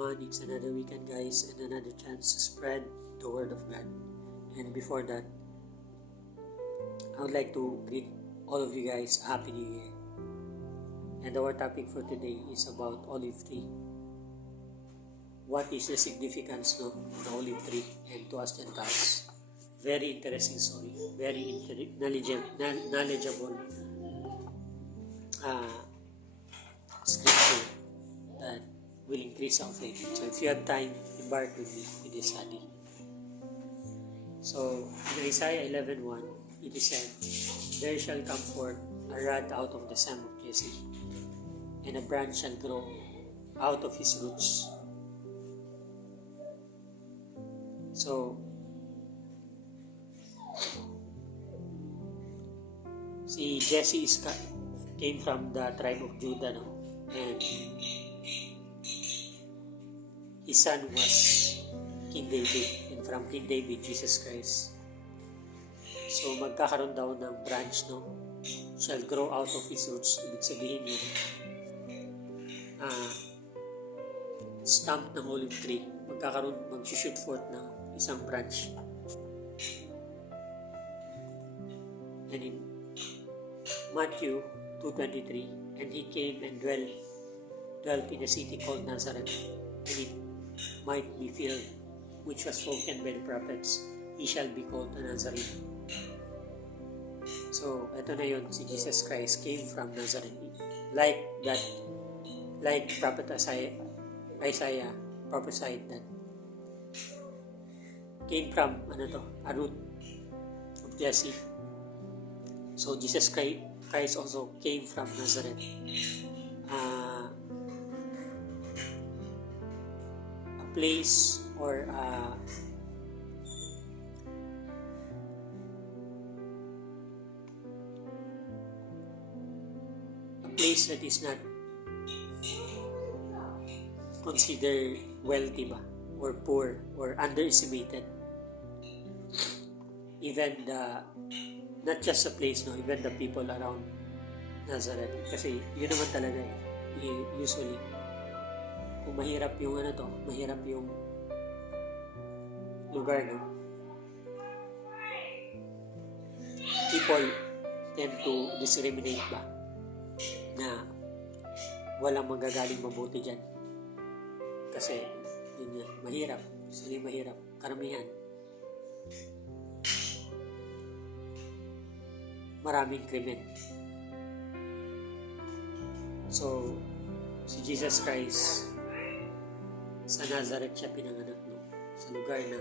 everyone. It's another weekend, guys, and another chance to spread the word of God. And before that, I would like to greet all of you guys Happy New Year. And our topic for today is about olive tree. What is the significance of the olive tree and to us Gentiles? Very interesting story, very knowledgeable scripture that will increase our faith. So if you have time, embark with me with this study. So in Isaiah 11:1, it is said, "There shall come forth a rod out of the stem of Jesse, and a branch shall grow out of his roots." So si Jesse came from the tribe of Judah, no? And his son was King David, and from King David, Jesus Christ. So magkakaroon daw ng branch, no? Shall grow out of his roots. Ibig sabihin yung stump ng olive tree, mag-shoot forth ng isang branch. And in Matthew 2:23, "And he came and dwelt in a city called Nazareth, and it might be filled, which was spoken by the prophets, he shall be called a Nazarene." So, ito na yun, si Jesus Christ came from Nazareth. Like Prophet Isaiah prophesied that came from a root of Jesse. So Jesus Christ also came from Nazareth. A place or a place that is not considered wealthy ba, or poor or underestimated. Even not just a place, no, even the people around Nazareth. Kasi yun naman talaga usually. Kung mahirap yung mahirap yung lugar, no, people tend to discriminate ba, na walang magagaling mabuti dyan. Kasi yun yan, mahirap. Usually mahirap. Karamihan. Maraming krimen. So, si Jesus Christ, sa Nazareth siya pinanganak, no? Sa lugar na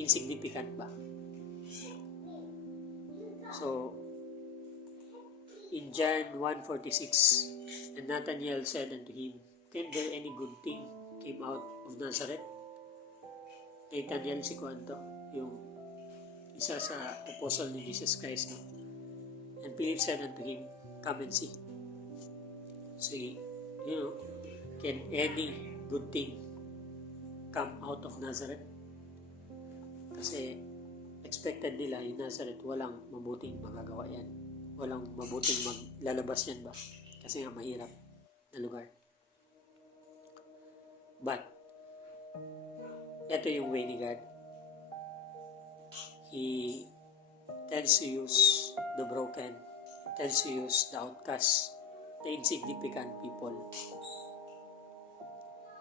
insignificant ba? So, in John 1:46, "And Nathanael said unto him, Can there any good thing came out of Nazareth?" Nathanael si Kuanto, yung isa sa apostle ni Jesus Christ, no? And Philip said unto him, "Come and see." So, can any good thing come out of Nazareth? Kasi expected nila in Nazareth, walang mabuting magagawa yan. Walang mabuting maglalabas yan ba? Kasi nga mahirap na lugar. But, ito yung way ni God. He tends to use the broken, he tends to use the outcast, the insignificant people,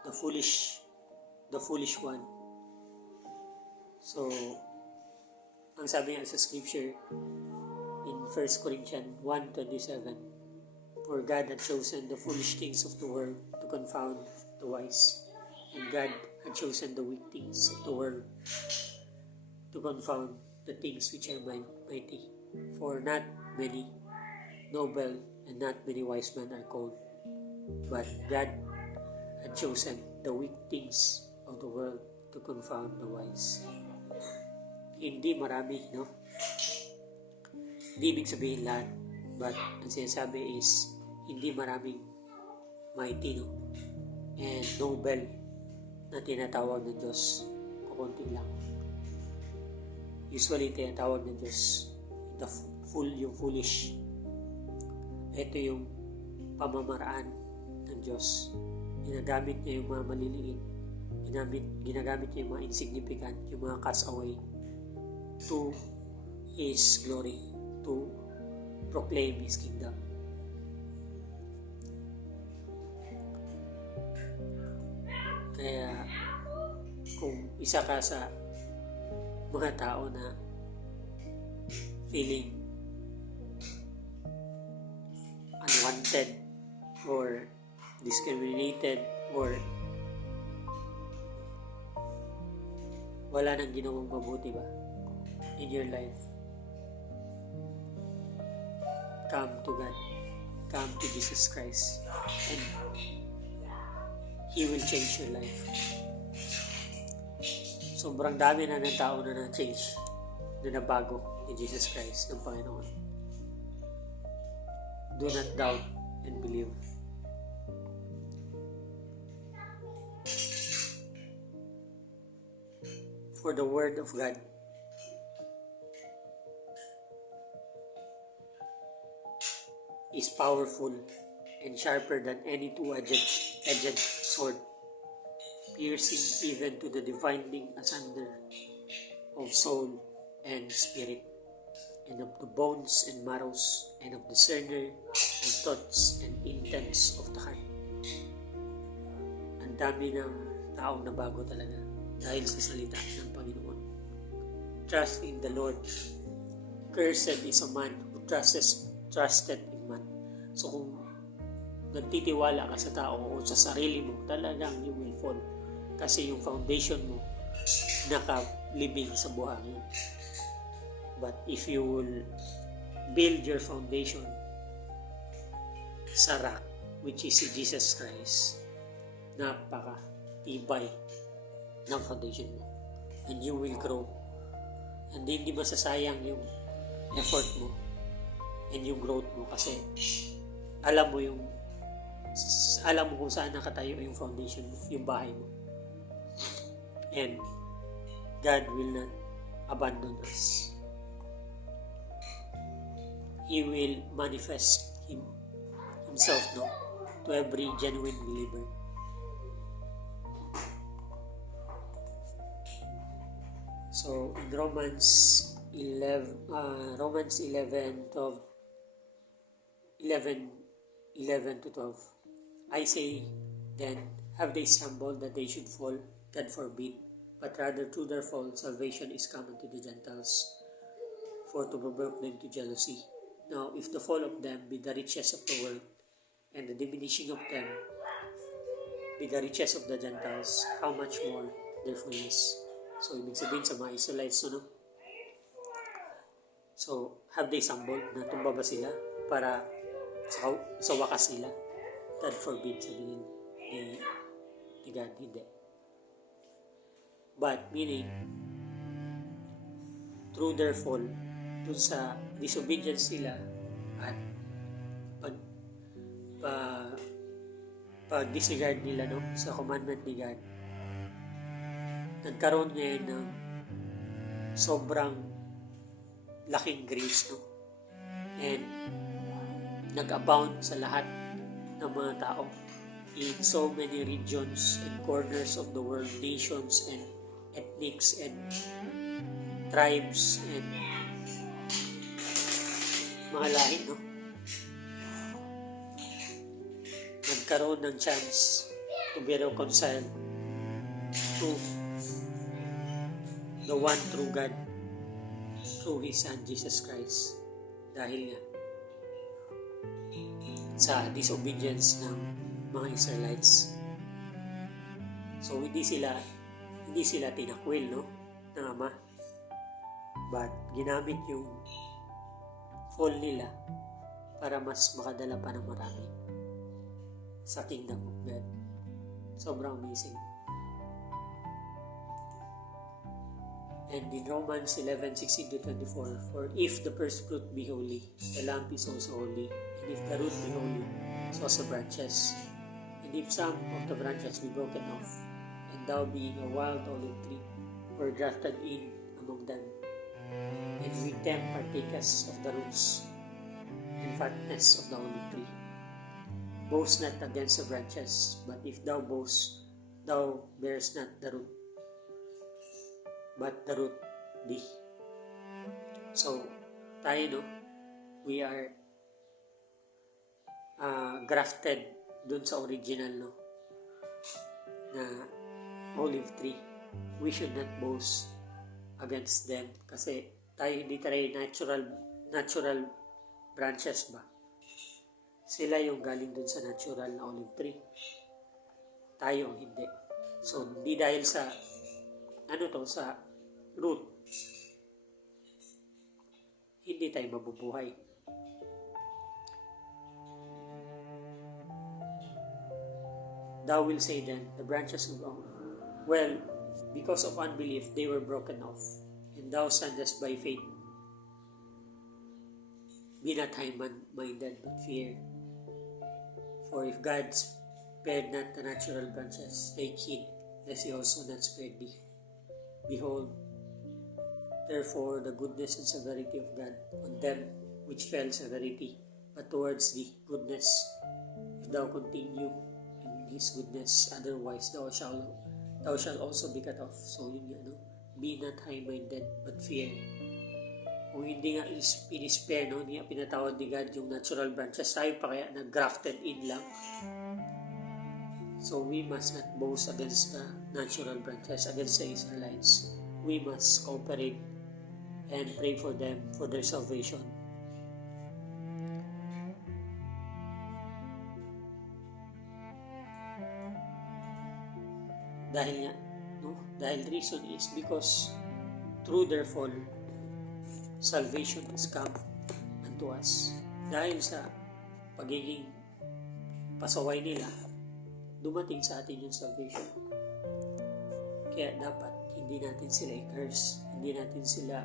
the foolish one. So, ang sabi nga sa scripture in 1 Corinthians 1:27, "For God had chosen the foolish things of the world to confound the wise, and God had chosen the weak things of the world to confound the things which are mighty. For not many noble and not many wise men are called, but God had chosen the weak things of the world to confound the wise." Hindi marami, no? Hindi ibig sabihin lahat, but ang sinasabi is hindi maraming mighty, no? And noble na tinatawag ng Diyos, kukunti lang. Usually, tinatawag ng Diyos yung foolish. Ito yung pamamaraan ng Diyos Ginagamit niya yung mga maliliit. Ginagamit niya yung mga insignificant, yung mga castaway to His glory, to proclaim His kingdom. Kaya kung isa ka sa mga tao na feeling unwanted or discriminated or wala nang ginawang mabuti ba in your life, come to God, come to Jesus Christ, and He will change your life. Sobrang dami na ng tao na na-change, na nabago ni Jesus Christ ng Panginoon. Do not doubt and believe. For the Word of God is powerful and sharper than any two-edged sword, piercing even to the dividing asunder of soul and spirit, and of the bones and marrows, and of discerner of thoughts and intents of the heart. Ang dami ng taong nabago talaga dahil sa salita ng Panginoon. Trust in the Lord. Cursed is a man who trusted in man. So kung nagtitiwala ka sa tao o sa sarili mo, talagang you will fall. Kasi yung foundation mo nakalibing sa buhangin. But if you will build your foundation sa rock, which is si Jesus Christ, napaka-tibay ng foundation mo. And you will grow. And hindi masasayang yung effort mo and yung growth mo kasi alam mo kung saan nakatayo yung foundation mo, yung bahay mo. And God will not abandon us. He will manifest Himself to every genuine believer. So in Romans 11 to 12, I say then, have they stumbled that they should fall? God forbid. But rather through their fall, salvation is common to the Gentiles, for to provoke them to jealousy. Now, if the fall of them be the riches of the world, and the diminishing of them be the riches of the Gentiles, how much more their fullness? So, ibig sabihin sa mga Israelites, so, have they stumbled? Natumba ba sila para sa wakas nila? God forbid, sabihin ni God, hindi. But, meaning, through their fall, dun sa disobedience nila at pag-disregard nila sa commandment ni God, nagkaroon ngayon ng sobrang laking grace, and nag-abound sa lahat ng mga tao in so many regions and corners of the world, nations and ethnics and tribes and mga lahi, nagkaroon ng chance to be reconciled to the one true God through His Son, Jesus Christ. Dahil nga sa disobedience ng mga Israelites. So, hindi sila tinakwil, ng Ama. But, ginamit yung fall nila para mas makadala pa ng marami sa kingdom of God. Sobrang amazing. And in Romans 11:16-24, for if the first fruit be holy, the lamp is also holy. And if the root be holy, so also branches. And if some of the branches be broken off, and thou being a wild olive tree, were grafted in among them, and with them partakest of the roots and fatness of the olive tree. boast not against the branches, but if thou boast, thou bearest not the root, but the root thee. So, tayo, we are grafted dun sa original, na olive tree. We should not boast against them kasi tayo hindi tayo natural branches ba? Sila yung galing dun sa natural na olive tree. Tayo ang hindi. So, hindi dahil sa sa root, hindi tayo mabubuhay. Thou will say then, the branches of well, because of unbelief, they were broken off, and thou standest by faith. Be not high-minded, but fear. For if God spared not the natural branches, take heed, lest he also not spare thee. Behold, therefore, the goodness and severity of God on them which fell severity, but towards thee goodness, if thou continue in his goodness, otherwise thou shalt also be cut off. So yun nga, be not high-minded, but fear. Kung hindi nga in-spare, hindi nga pinatawad ni God yung natural branches, tayo pa kaya nag-grafted in lang. So we must not boast against the natural branches, against the Israelites. We must cooperate and pray for them, for their salvation. Dahil reason is because through their fall, salvation has come unto us. Dahil sa pagiging pasaway nila, dumating sa atin yung salvation. Kaya dapat hindi natin sila i-curse, hindi natin sila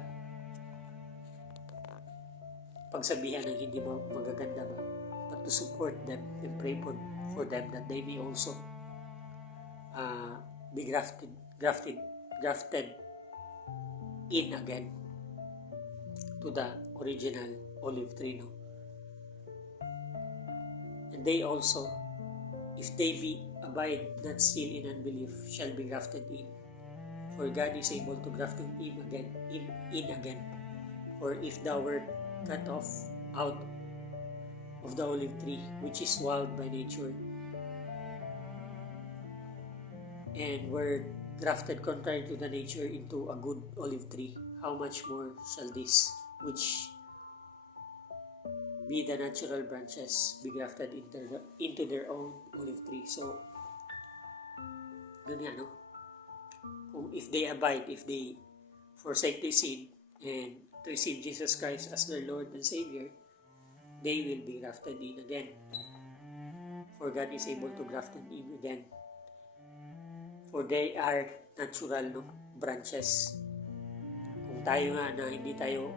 pagsabihan ng hindi magaganda ba, but to support them and pray for them that they may also be grafted in again to the original olive tree, and they also, if they abide not still in unbelief, shall be grafted in. For God is able to graft them in again. For if thou wert cut off out of the olive tree, which is wild by nature, and were grafted contrary to the nature into a good olive tree, how much more shall this, which be the natural branches, be grafted into their own olive tree. So, ganyan, Kung if they abide, if they forsake their sin and receive Jesus Christ as their Lord and Savior, they will be grafted in again. For God is able to graft them in again. For they are natural branches. Kung tayo nga na hindi tayo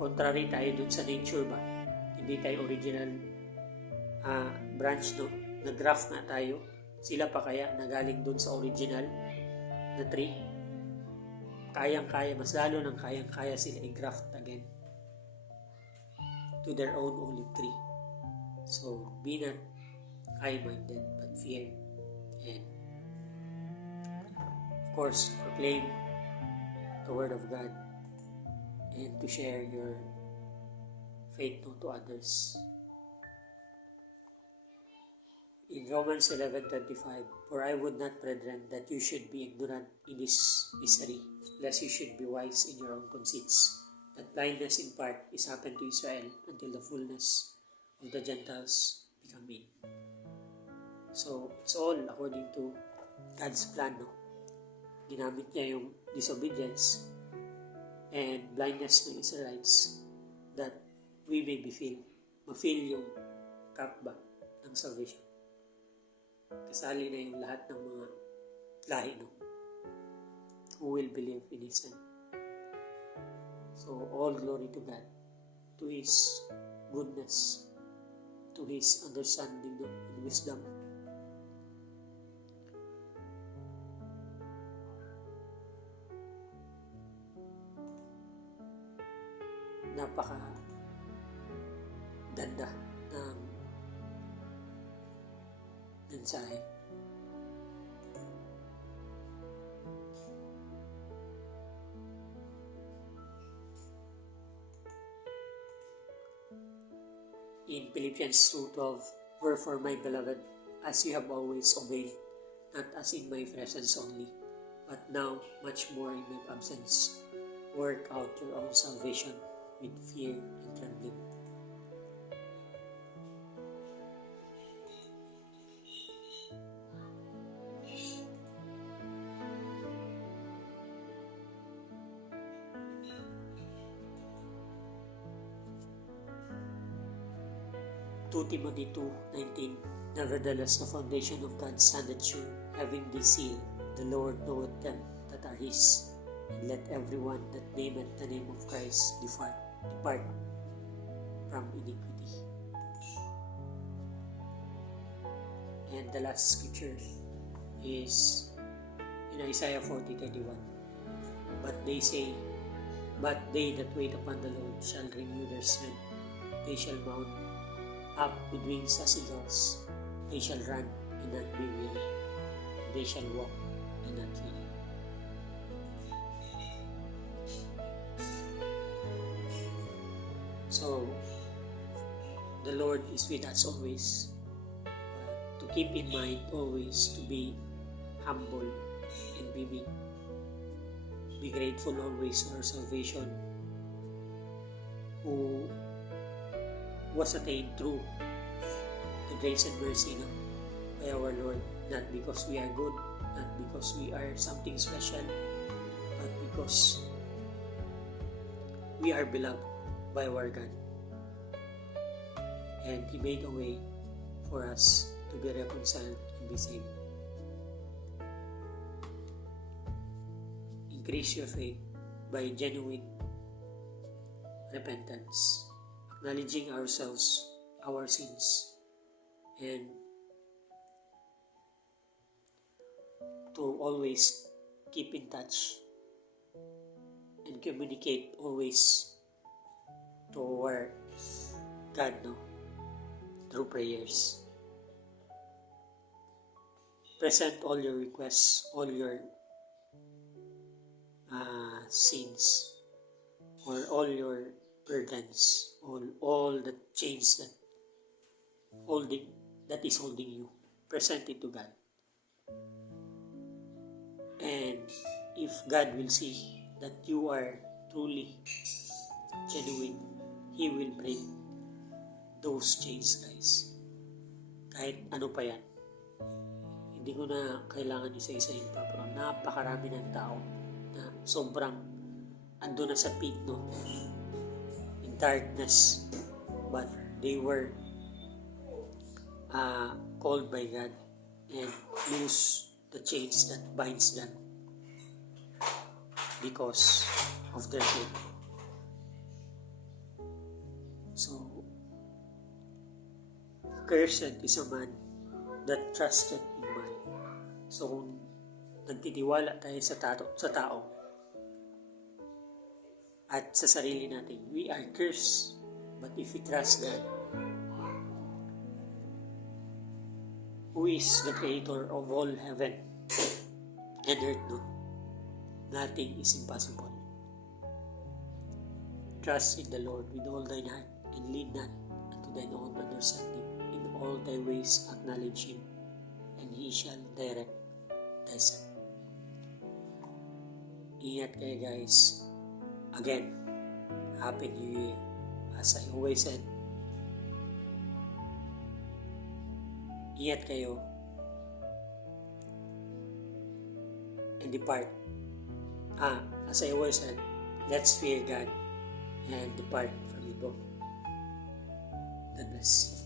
contrary tayo dun sa nature ba, hindi tayo original branch, nag-graft na tayo, sila pa kaya nagaling dun sa original na tree, kayang-kaya, mas lalo ng kayang-kaya sila i-graft again to their own olive tree. So, be not high-minded, but fear. And, of course, proclaim the Word of God and to share your faith to others. In Romans 11:25, for I would not, brethren, that you should be ignorant in this mystery, lest you should be wise in your own conceits, that blindness in part is happened to Israel until the fullness of the Gentiles become in. So, it's all according to God's plan, Ginamit niya yung disobedience and blindness ng Israelites that we may be ma-feel yung cup ba ng salvation. Kasali na yung lahat ng mga lahi, who will believe in His Son. So, all glory to God, to His goodness, to His understanding and wisdom. Napaka ganda ng mensahe. In Philippians 2:12, wherefore, my beloved, as you have always obeyed, not as in my presence only, but now much more in my absence, work out your own salvation with fear and trembling. Timothy 2:19. Nevertheless, the foundation of God standeth sure, having this seal, the Lord knoweth them that are his, and let everyone that nameth the name of Christ depart from iniquity. And the last scripture is in Isaiah 40:31. But they that wait upon the Lord shall renew their strength. They shall mount up with wings as eagles. They shall run and not be weary. They shall walk and not faint. So, the Lord is with us always. To keep in mind always to be humble and be meek. Be grateful always for our salvation, who was attained through the grace and mercy by our Lord, not because we are good, not because we are something special, but because we are beloved by our God. And He made a way for us to be reconciled and be saved. Increase your faith by genuine repentance, acknowledging ourselves, our sins, and to always keep in touch and communicate always to our God through prayers. Present all your requests, all your sins, or all your burdens, all the chains that is holding you. Present it to God. And if God will see that you are truly genuine, He will break those chains, guys. Kahit ano pa yan. Hindi ko na kailangan isa-isahin pa, pero napakarami ng tao na sobrang ando na sa pit, in darkness, but they were called by God and lose the chains that binds them because of their faith. So, cursed is a man that trusted in man. So, kung nagtitiwala tayo sa tao at sa sarili natin, we are cursed. But if we trust God, who is the creator of all heaven and earth, nothing is impossible. Trust in the Lord with all thine heart, and lean not unto thine own understanding. In all thy ways acknowledge Him, and He shall direct thy step. Ingat kayo, guys. Again, Happy New Year. As I always said, ingat kayo and depart. As I always said, let's fear God and depart from evil. God bless.